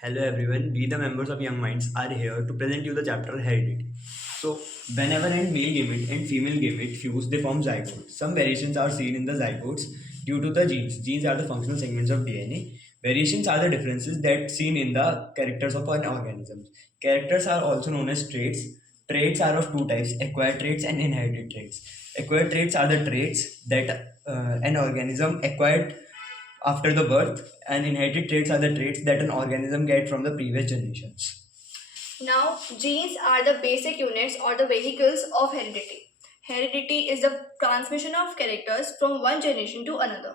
Hello everyone, we the members of Young Minds are here to present you the chapter Heredity. So, whenever and male gamete and female gamete fuse, they form zygote. Some variations are seen in the zygotes due to the genes. Genes are the functional segments of DNA. Variations are the differences that seen in the characters of an organism. Characters are also known as traits. Traits are of two types: acquired traits and inherited traits. Acquired traits are the traits that an organism acquired after the birth, and inherited traits are the traits that an organism get from the previous generations. Now, genes are the basic units or the vehicles of heredity. Heredity is the transmission of characters from one generation to another.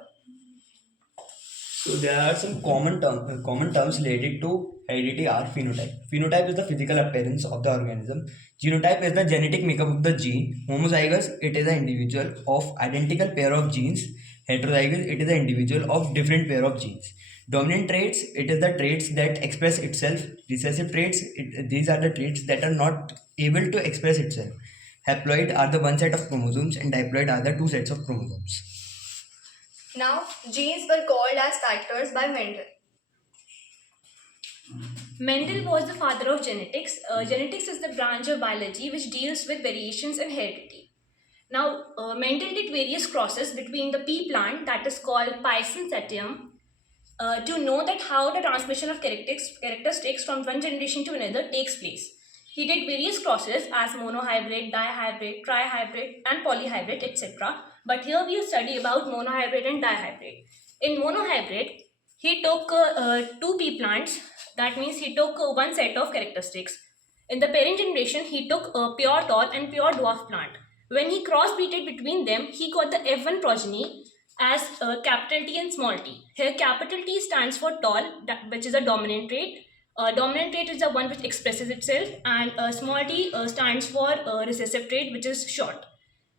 So there are some common terms related to heredity are phenotype. Phenotype is the physical appearance of the organism. Genotype is the genetic makeup of the gene. Homozygous, it is an individual of identical pair of genes. Heterozygous, it is an individual of different pair of genes. Dominant traits, it is the traits that express itself. Recessive traits, these are the traits that are not able to express itself. Haploid are the one set of chromosomes and diploid are the two sets of chromosomes. Now, genes were called as factors by Mendel. Mendel was the father of genetics. Genetics is the branch of biology which deals with variations in heredity. Now, Mendel did various crosses between the pea plant, that is called Pisum setium, to know that how the transmission of characteristics from one generation to another takes place. He did various crosses as monohybrid, dihybrid, trihybrid, and polyhybrid, etc. But here we will study about monohybrid and dihybrid. In monohybrid, he took two pea plants. That means he took one set of characteristics. In the parent generation, he took a pure tall and pure dwarf plant. When he crossbreeded between them, he got the F1 progeny as capital T and small t. Here, capital T stands for tall, which is a dominant trait. Dominant trait is the one which expresses itself, and small t stands for recessive trait, which is short.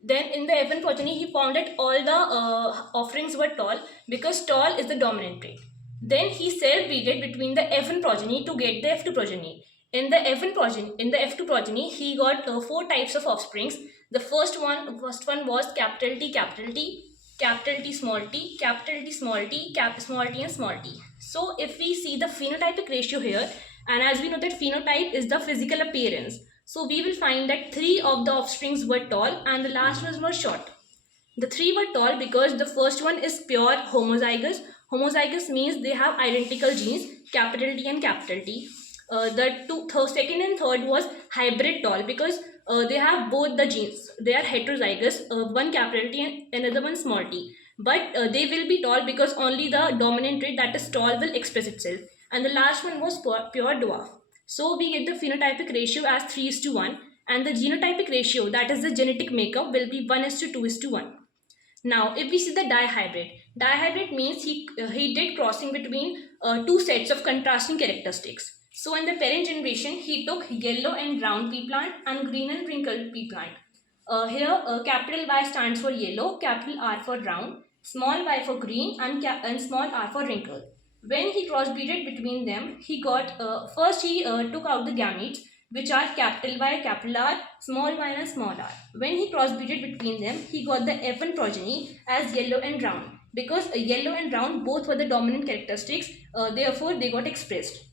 Then in the F1 progeny, he found that all the offerings were tall because tall is the dominant trait. Then he self-breeded between the F1 progeny to get the F2 progeny. In the F2 progeny, he got four types of offsprings. The first one was capital T, capital T, capital T, small t, capital T, small t, small t, and small t. So if we see the phenotypic ratio here, and as we know that phenotype is the physical appearance, so we will find that three of the offsprings were tall and the last ones were short. The three were tall because the first one is pure homozygous. Homozygous means they have identical genes, capital T and capital T. Second and third was hybrid tall because they have both the genes. They are heterozygous, one capital T and another one small t. But they will be tall because only the dominant trait, that is tall, will express itself. And the last one was pure dwarf. So we get the phenotypic ratio as 3:1, and the genotypic ratio, that is the genetic makeup, will be 1:2:1. Now, if we see the dihybrid means he did crossing between two sets of contrasting characteristics. So in the parent generation, he took yellow and brown pea plant and green and wrinkled pea plant. Here, capital Y stands for yellow, capital R for brown, small y for green, and small r for wrinkled. When he crossbreeded between them, he got first he took out the gametes, which are capital Y, capital R, small y, and small r. When he crossbreeded between them, he got the F1 progeny as yellow and brown. Because yellow and brown both were the dominant characteristics, therefore they got expressed.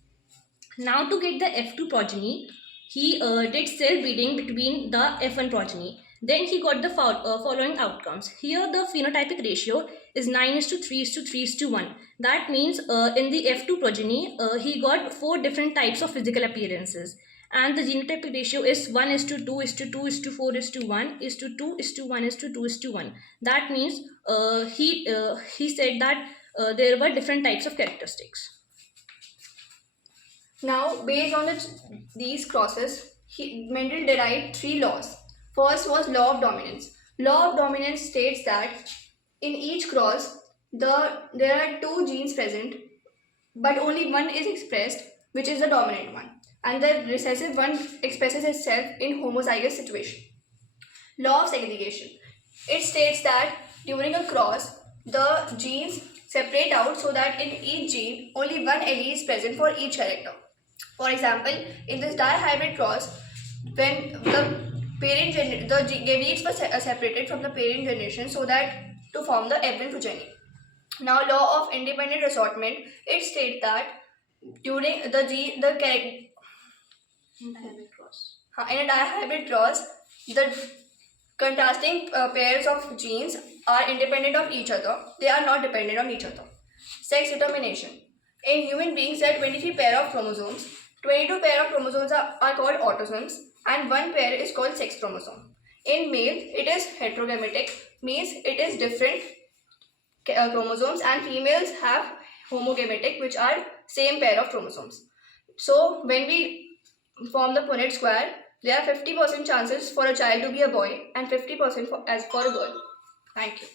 Now to get the F2 progeny, he did cell breeding between the F1 progeny. Then he got the following outcomes. Here the phenotypic ratio is 9:3:3:1. That means in the F2 progeny, he got four different types of physical appearances. And the genotypic ratio is 1:2:2:4:1:2:1:2:1. That means he said that there were different types of characteristics. Now, based on these crosses, Mendel derived three laws. First was law of dominance. Law of dominance states that in each cross, there are two genes present, but only one is expressed, which is the dominant one, and the recessive one expresses itself in homozygous situation. Law of segregation. It states that during a cross, the genes separate out so that in each gene, only one allele is present for each character. For example, in this dihybrid cross, when the gametes were separated from the parent generation so that to form the F1 progeny. Now, law of independent assortment, it states that during the character. In a dihybrid cross, the contrasting pairs of genes are independent of each other. They are not dependent on each other. Sex determination. In human beings, there are 23 pair of chromosomes. 22 pair of chromosomes are called autosomes, and one pair is called sex chromosome. In male, it is heterogametic, means it is different chromosomes, and females have homogametic, which are same pair of chromosomes. So when we form the Punnett square, there are 50% chances for a child to be a boy and 50% for a girl. Thank you.